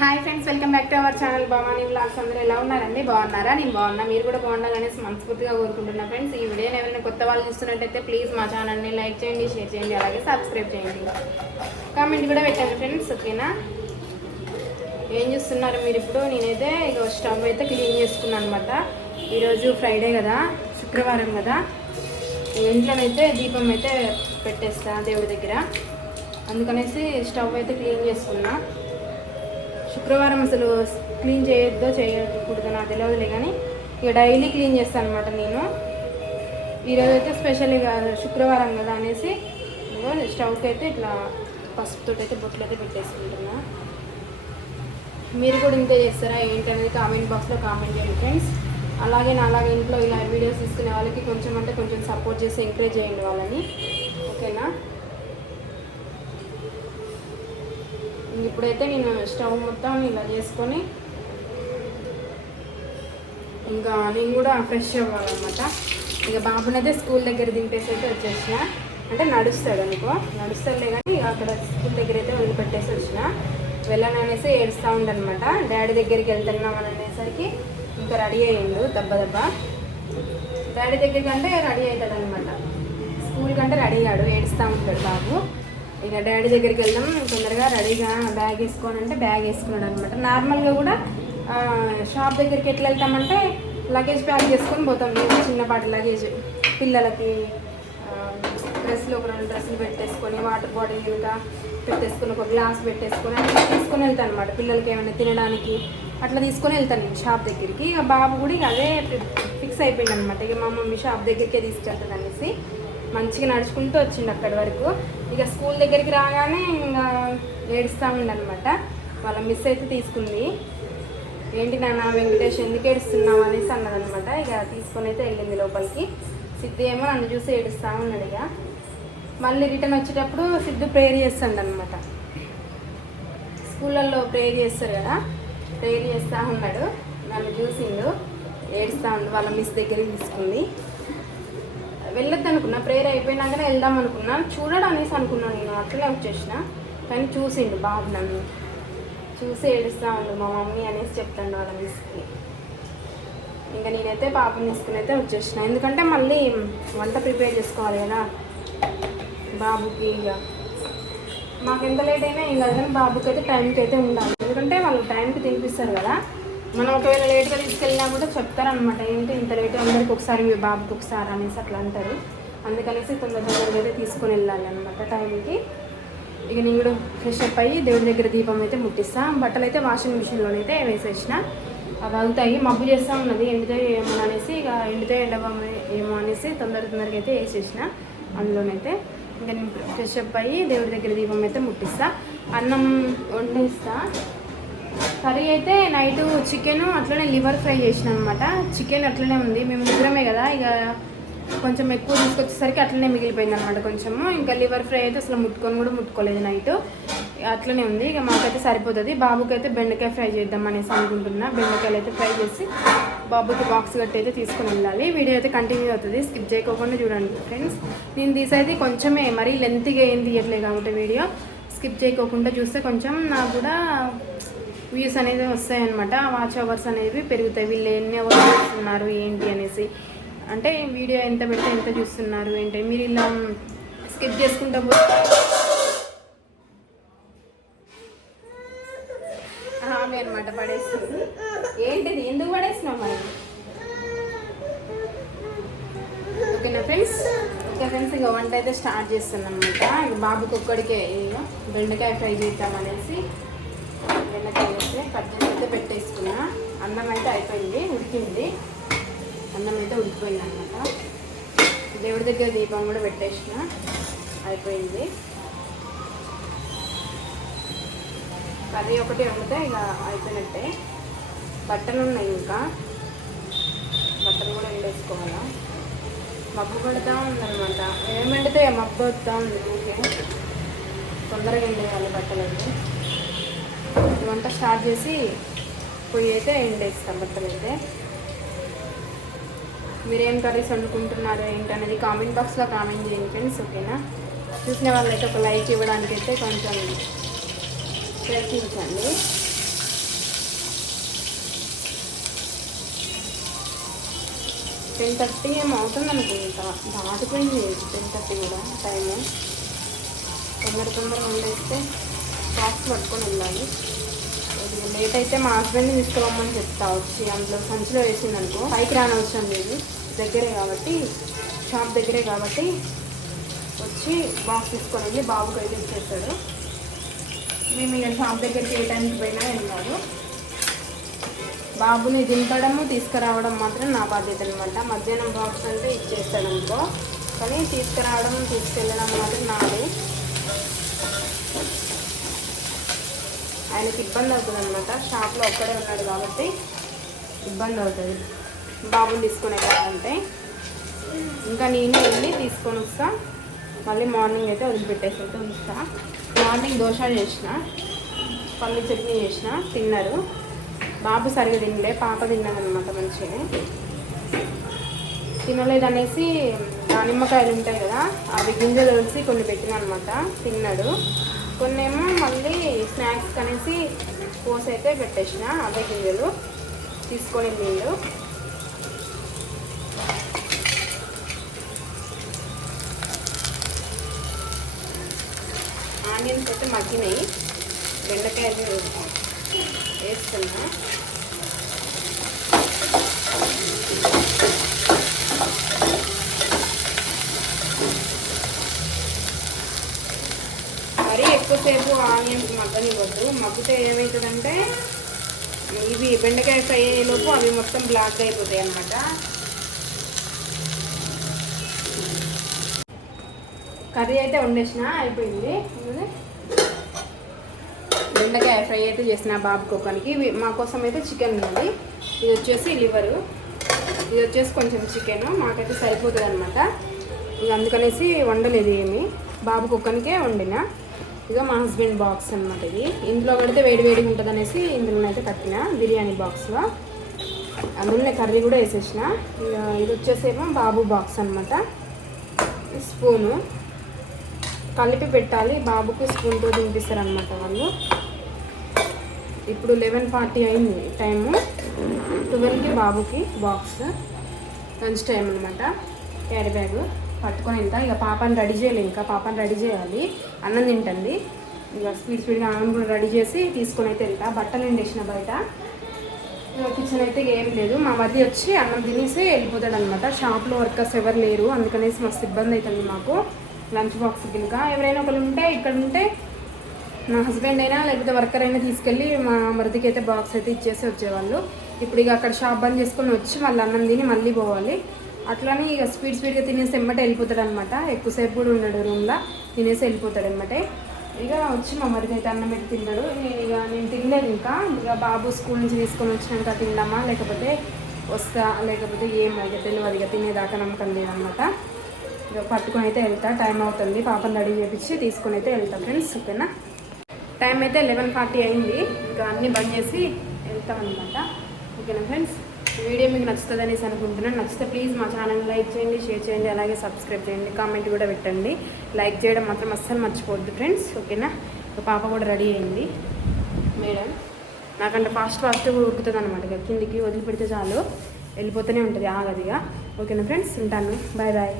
Hi friends welcome back to our channel Bhavani blogs అందరూ ఎలా ఉన్నారండి? బాగున్నారా? నేను బాగున్నా. మీరు కూడా బాగుండాలనేసి మనస్ఫూర్తిగా కోరుకుంటున్నా ఫ్రెండ్స్ ఈ వీడియోని ఎవరైనా కొత్త వాళ్ళు చూస్తున్నట్టయితే ప్లీజ్ మా ఛానల్ని లైక్ చేయండి షేర్ చేయండి అలాగే సబ్స్క్రైబ్ చేయండి. కామెంట్ కూడా పెట్టండి ఫ్రెండ్స్ ఓకేనా ఏం చూస్తున్నారు మీరు ఇప్పుడు? నేనైతే ఇక స్టవ్ అయితే క్లీన్ చేసుకున్నాను అనమాట ఈరోజు ఫ్రైడే కదా శుక్రవారం కదా. ఇంట్లోనైతే దీపం అయితే పెట్టేస్తా దేవుడి దగ్గర. అందుకనేసి స్టవ్ అయితే క్లీన్ చేసుకున్నా. శుక్రవారం అసలు క్లీన్ చేయొద్దో చేయకూడదో నాకు తెలియదులే కానీ ఇక డైలీ క్లీన్ చేస్తాను అనమాట నేను. ఈరోజు అయితే స్పెషల్ ఇక శుక్రవారం కదా అనేసి స్టవ్కి అయితే ఇట్లా పసుపుతో అయితే బొట్లు అయితే పెట్టేసుకుంటున్నా. మీరు కూడా ఇంతే చేస్తారా? ఏంటనేది కామెంట్ బాక్స్లో కామెంట్ చేయండి ఫ్రెండ్స్. అలాగే నా అలాగే ఇంట్లో ఇలా వీడియోస్ తీసుకునే వాళ్ళకి కొంచెం అంటే కొంచెం సపోర్ట్ చేసి ఎంకరేజ్ చేయండి వాళ్ళని. ఓకేనా? ఇప్పుడైతే నేను స్టవ్ మొత్తం ఇలా చేసుకొని ఇంకా నేను కూడా ఫ్రెష్ అవ్వాలన్నమాట. ఇక బాబునైతే స్కూల్ దగ్గర దింపేసి అయితే వచ్చేసిన. అంటే నడుస్తాడు అనుకో. నడుస్తాడులే కానీ ఇక అక్కడ స్కూల్ దగ్గర అయితే వదిలిపెట్టేసి వచ్చిన. వెళ్ళననేసి ఏడుస్తూ ఉండనమాట డాడీ దగ్గరికి వెళ్తున్నాం అని అనేసరికి ఇంకా రెడీ అయ్యిండు దెబ్బ దెబ్బ. డాడీ దగ్గరికి అంటే రెడీ అవుతాడు అనమాట స్కూల్ కంటే రెడీ అయ్యాడు ఏడుస్తూ ఉంటాడు బాబు. ఇక డాడీ దగ్గరికి వెళ్దాం తొందరగా రెడీగా బ్యాగ్ వేసుకోని అంటే బ్యాగ్ వేసుకున్నాడు అనమాట నార్మల్గా కూడా షాప్ దగ్గరికి ఎట్లా వెళ్తామంటే లగేజ్ ప్యాక్ చేసుకొని పోతాం మేము చిన్నపాటి లగేజ్ పిల్లలకి డ్రెస్సులు ఒక రెండు డ్రెస్సులు పెట్టేసుకొని వాటర్ బాటిల్ ఇంకా పెట్టేసుకొని ఒక గ్లాస్ పెట్టేసుకొని అట్లా తీసుకొని వెళ్తాను అనమాట పిల్లలకి ఏమైనా తినడానికి అట్లా తీసుకొని వెళ్తాను నేను షాప్ దగ్గరికి. ఇక బాబు కూడా ఇక అదే ఫిక్స్ అయిపోయింది అనమాట ఇక మా మమ్మీ షాప్ దగ్గరికే తీసుకెళ్తాను అనేసి. మంచిగా నడుచుకుంటూ వచ్చిండు అక్కడి వరకు. ఇక స్కూల్ దగ్గరికి రాగానే ఇంకా ఏడుస్తూ ఉండనమాట వాళ్ళ మిస్ అయితే తీసుకుంది. ఏంటి నాన్న వెంకటేష్ ఎందుకు ఏడుస్తున్నావు? అనేసి అన్నదనమాట ఇక తీసుకొని అయితే వెళ్ళింది లోపలికి. సిద్ధు ఏమో నన్ను చూసి ఏడుస్తూ ఉన్నాడు ఇక. మళ్ళీ రిటర్న్ వచ్చేటప్పుడు సిద్ధు ప్రేయర్ చేస్తాడు అనమాట స్కూళ్ళల్లో ప్రేయర్ చేస్తారు కదా ప్రేయర్ చేస్తూ ఉన్నాడు. నన్ను చూసిండు ఏడుస్తూ ఉండు వాళ్ళ మిస్ దగ్గరికి తీసుకుంది. వెళ్ళొద్దు అనుకున్నా ప్రేయర్ అయిపోయినాకనే వెళ్దాం అనుకున్నా. చూడడం అనేసి అనుకున్నాను నేను అట్లనే వచ్చేసిన కానీ చూసిండు బాబు నన్ను. చూసి ఏడుస్తా ఉండు మా మమ్మీ అనేసి చెప్తాను వాళ్ళ మిస్కి ఇంకా నేనైతే పాపని తీసుకుని అయితే వచ్చేసిన ఎందుకంటే మళ్ళీ వంట ప్రిపేర్ చేసుకోవాలి కదా బాబుకి ఇక. మాకు ఎంత లేట్ అయినా ఏం కాదు కానీ బాబుకి అయితే టైంకి అయితే ఉండాలి. ఎందుకంటే వాళ్ళు టైంకి తినిపిస్తారు కదా. మనం ఒకవేళ లేట్గా తీసుకెళ్ళినా కూడా చెప్తారనమాట ఏంటి ఇంత లేట్? అందరికి ఒకసారి మీ బాబుకి ఒకసారి అనేసి అట్లా అంటారు. అందుకనేసి తొందర తొందరగా అయితే తీసుకొని వెళ్ళాలి అనమాట టైంకి. ఇక నేను కూడా ఫ్రెష్ అప్ అయ్యి దేవుడి దగ్గర దీపం అయితే ముట్టిస్తా. బట్టలు అయితే వాషింగ్ మిషన్లోనైతే వేసేసిన. అవి అవుతాయి. మబ్బు చేస్తూ ఉన్నది. ఎండితే ఏమో అనేసి ఇక ఎండితే ఎండబొమ్మ ఏమో అనేసి తొందర తొందరగా అయితే వేసేసిన అందులోనైతే. ఇంకా నేను ఫ్రెష్ అప్ అయ్యి దేవుడి దగ్గర దీపం అయితే ముట్టిస్తా. అన్నం వండేస్తా. కర్రీ అయితే నైట్ చికెన్ అట్లనే లివర్ ఫ్రై చేసిన అనమాట చికెన్ అట్లనే ఉంది. మేము ముగ్గురమే కదా. ఇక కొంచెం ఎక్కువ తీసుకొచ్చేసరికి అట్లనే మిగిలిపోయింది అనమాట కొంచెము. ఇంకా లివర్ ఫ్రై అయితే అసలు ముట్టుకొని కూడా ముట్టుకోలేదు నైట్. అట్లనే ఉంది. ఇక మాకైతే సరిపోతుంది. బాబుకి అయితే బెండకాయ ఫ్రై చేద్దాం అనేసి అనుకుంటున్నా. బెండకాయలు అయితే ఫ్రై చేసి బాబుకి బాక్స్ కట్టి అయితే తీసుకొని వెళ్ళాలి. వీడియో అయితే కంటిన్యూ అవుతుంది. స్కిప్ చేయకోకుండా చూడండి ఫ్రెండ్స్. నేను తీసేది కొంచెమే మరీ లెంత్గా ఏం తీయట్లేదు కాబట్టి వీడియో. స్కిప్ చేయకోకుండా చూస్తే కొంచెం నాకు కూడా వ్యూస్ అనేది వస్తాయన్నమాట. వాచ్ అవర్స్ అనేవి పెరుగుతాయి. వీళ్ళు ఎన్ని అవర్స్ చూస్తున్నారు ఏంటి అనేసి. అంటే వీడియో ఎంత పెడితే ఎంత చూస్తున్నారు ఏంటి? మీరు ఇలా స్కిప్ చేసుకుంటా పోతే ఆమె అనమాట పడేస్తుంది. ఏంటిది? ఎందుకు పడేసినావు మరి? ఓకేనా ఫ్రెండ్స్? ఓకే ఫ్రెండ్స్ ఇక వంట అయితే స్టార్ట్ చేస్తున్నాం అనమాట బాబుకి ఒక్కడికే బెండకాయ ఫ్రై చేద్దాం అనేసి బెండకాయ వేస్తే కట్ చేసి అయితే పెట్టేసుకున్నా. అన్నం అయితే అయిపోయింది ఉడికింది. అన్నం అయితే ఉడికిపోయింది అనమాట దేవుడి దగ్గర దీపం కూడా పెట్టేసిన. అయిపోయింది. కర్రీ ఒకటి వండితే ఇక అయిపోయినట్టే. బట్టలు ఉన్నాయి ఇంకా. బట్టలు కూడా ఎండేసుకోవాలా? మబ్బు పడుతూ ఉందన్నమాట. ఏం మబ్బు వస్తూ ఉంది ఊరికే. తొందరగా ఎండేయాలి బట్టలు అయితే వంట స్టార్ట్ చేసి పొయ్యి అయితే ఎండేస్తాం మొత్తం అయితే. మీరేం కర్రీస్ వండుకుంటున్నారు ఏంటనేది కామెంట్ బాక్స్లో కామెంట్ చేయండి ఫ్రెండ్స్ ఓకేనా? చూసిన వాళ్ళైతే ఒక లైక్ ఇవ్వడానికి అయితే కొంచెం ప్రయత్నించండి. టెన్ థర్టీ ఏం అవుతుంది అనుకుంటా దాటిపోయింది టెన్ థర్టీ కూడా టైము. తొందర తొందరగా ఉండేస్తే బాక్స్ పట్టుకొని ఉండాలి ఇది లేట్ అయితే మా హస్బెండ్ని తీసుకురమ్మని చెప్తా. వచ్చి అందులో సంచిలో వేసింది అనుకో. పైకి రానవసరం లేదు. దగ్గరే కాబట్టి షాప్ దగ్గరే కాబట్టి వచ్చి బాక్స్ తీసుకొని వెళ్ళి బాబుకి అయితే ఇచ్చేస్తాడు. మేము ఇక షాప్ దగ్గరికి ఏ టైంకి పోయినా వెళ్ళారు బాబుని దింపడము తీసుకురావడం మాత్రం నా బాధ్యత అనమాట మధ్యాహ్నం బాక్స్ అంటే ఇచ్చేస్తాడు అనుకో. కానీ తీసుకురావడం తీసుకెళ్ళడం మాత్రం నాది. ఆయనకి ఇబ్బంది అవుతుంది అనమాట షాప్లో ఒక్కడే ఉన్నాడు కాబట్టి ఇబ్బంది అవుతుంది. బాబుని తీసుకునే వెళ్ళాలంటే ఇంకా నేనే వెళ్ళి తీసుకొని వస్తా. మళ్ళీ మార్నింగ్ అయితే వదిలిపెట్టేసి అయితే ఉంచుతా మార్నింగ్ దోశ చేసిన పల్లి చట్నీ చేసిన తిన్నారు. బాబు సరిగా తినలే పాప తిన్నదనమాట మంచిగా తినలేదు అనేసి దానిమ్మకాయలు ఉంటాయి కదా అవి గింజలు వచ్చి కొన్ని పెట్టిన అనమాట తిన్నాడు. కొన్నేమో మళ్ళీ స్నాక్స్ కనేసి పోసి అయితే పెట్టేసిన అవే గింజలు తీసుకొని నీళ్ళు. ఆనియన్స్ అయితే మగ్గినాయి. బెండకాయలు వేస్తున్నా మరీ ఎక్కువసేపు ఆనియన్స్ మగ్గనివ్వద్దు. మగ్గితే ఏమవుతుందంటే ఇవి బెండకాయ ఫ్రై అయ్యేలోపు అవి మొత్తం బ్లాక్ అయిపోతాయి అన్నమాట. కర్రీ అయితే వండేసిన అయిపోయింది. బెండకాయ ఫ్రై అయితే చేసిన బాబు కుక్కనికి మా కోసం అయితే చికెన్ ఉన్నది ఇది వచ్చేసి లివరు. ఇది వచ్చేసి కొంచెం చికెన్. మాకైతే సరిపోతుంది అనమాట అందుకనేసి వండలేదు ఏమి. బాబు కుక్కనికే వండిన. ఇక మా హస్బెండ్ బాక్స్ అనమాట ఇది. ఇందులో పడితే వేడి వేడిగా ఉంటుంది అనేసి ఇందులోనైతే కట్టిన బిర్యానీ బాక్స్లో. అందులోనే కర్రీ కూడా వేసేసిన. ఇక ఇది వచ్చేసేమో బాబు బాక్స్ అనమాట స్పూను. కలిపి పెట్టాలి. బాబుకి స్పూన్తో తినిపిస్తారు అనమాట వాళ్ళు. ఇప్పుడు లెవెన్ ఫార్టీ అయింది టైము. ట్వెల్వ్కి బాబుకి బాక్స్ లంచ్ టైం అనమాట క్యారీ బ్యాగ్. పట్టుకొని వెళ్తా ఇక పాపని రెడీ చేయాలి ఇంకా. పాపని రెడీ చేయాలి. అన్నం తింటుంది. ఇక స్పీడ్ స్పీడ్గా అన్నం కూడా రెడీ చేసి తీసుకొని అయితే వెళ్తా. బట్టలు ఎండేసిన బయట. కిచెన్ అయితే ఏం లేదు. మా మధ్య వచ్చి అన్నం తినేసి వెళ్ళిపోతాడు అనమాట షాప్లో వర్కర్స్ ఎవరు లేరు. అందుకనేసి మస్తు ఇబ్బంది అవుతుంది మాకు. లంచ్ బాక్స్ ఇంకా ఎవరైనా ఒకరు ఉంటే ఇక్కడ ఉంటే నా హస్బెండ్ అయినా లేకపోతే వర్కర్ అయినా తీసుకెళ్ళి మా మరిదికి అయితే బాక్స్ అయితే ఇచ్చేసి వచ్చేవాళ్ళు. ఇప్పుడు ఇక అక్కడ షాప్ బంద్ చేసుకొని వచ్చి మళ్ళీ అన్నం తిని మళ్ళీ పోవాలి. అట్లానే ఇక స్పీడ్ స్పీడ్గా తినేసి ఎమ్మటే వెళ్ళిపోతాడు అనమాట ఎక్కువసేపు కూడా ఉండడు రూమ్లో. తినేసి వెళ్ళిపోతాడు అనమాట ఇక వచ్చి మా మరిది అయితే అన్నం పెట్టి తిన్నాడు నేను ఇక నేను తినలేదు ఇంకా. ఇక బాబు స్కూల్ నుంచి తీసుకొని వచ్చినాక తిందామా? లేకపోతే వస్తా? లేకపోతే ఏం? ఇక తెలియదు ఇక తినేదాకా నమ్మకం లేదనమాట. ఇక పట్టుకొని అయితే వెళ్తా. టైం అవుతుంది. పాపని రెడీ చేపించి తీసుకొని అయితే వెళ్తా ఫ్రెండ్స్ ఓకేనా? టైం అయితే లెవెన్ ఫార్టీ అయింది. ఇంకా అన్నీ బంద్ చేసి వెళ్తామన్నమాట. ఓకేనా ఫ్రెండ్స్ వీడియో మీకు నచ్చుతుంది అనేసి అనుకుంటున్నాను. నచ్చితే ప్లీజ్ మా ఛానల్ లైక్ చేయండి షేర్ చేయండి అలాగే సబ్స్క్రైబ్ చేయండి కామెంట్ కూడా పెట్టండి. లైక్ చేయడం మాత్రం అస్సలు మర్చిపోవద్దు ఫ్రెండ్స్ ఓకేనా పాప కూడా రెడీ అయింది. మేడం నాకంటే ఫాస్ట్ ఫాస్ట్గా ఉరుకుతుంది అనమాట కిందికి వదిలిపెడితే చాలు వెళ్ళిపోతూనే ఉంటుంది ఆగదిగా. ఓకేనా ఫ్రెండ్స్ ఉంటాను. Bye bye